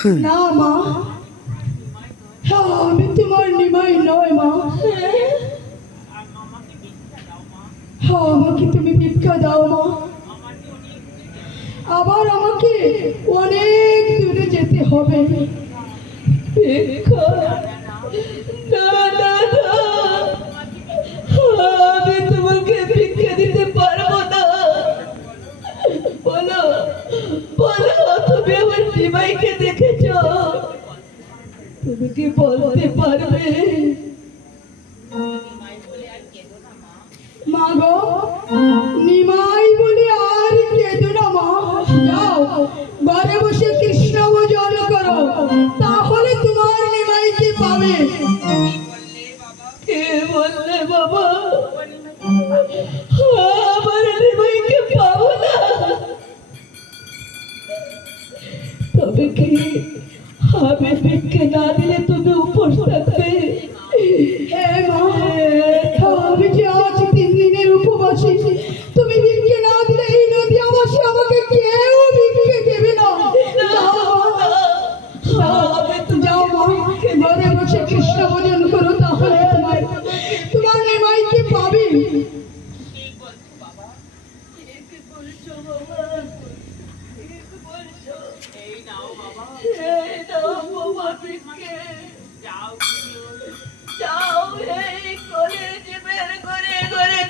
না মা, আমি তোমার নিমাই নয় মা। আমাকে তুমি ভিক্ষা দাও মা। আবার আমাকে অনেক দূরে যেতে হবে। ভিক্ষা? না না না, আমি তোমাকে ভিক্ষা দিতে পারবো না। বলো বলো, তুমি আমার নিমাইকে দেখেছ? তুমি কি বলতে পারবে? মা গো, নিমাই বলে আর কেঁদো না মা। যাও ঘরে বসে কৃষ্ণ ভজন করো, তাহলে তোমার নিমাইকে পাবে। কে বললে বাবা? আমার নিমাইকে পাবো না? তবে কি আমি ভিক্ষে না দিলে তুমি উপোস থাকবে? হ্যাঁ মা, আমি যে আজ 3 দিনের উপবাসী। তুমি ভিক্ষে না দিলে এই নদী আবাসে আমাকে কেউ ভিক্ষে দেবে না। যাও মা, ঘরে বসে কৃষ্ণ ভজন করো, তাহলে তোমার নিমাইকে পাবে।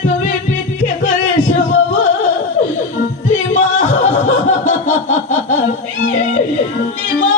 তুমি ভিক্ষে করে এসো বাবা। নিমা, নিমা।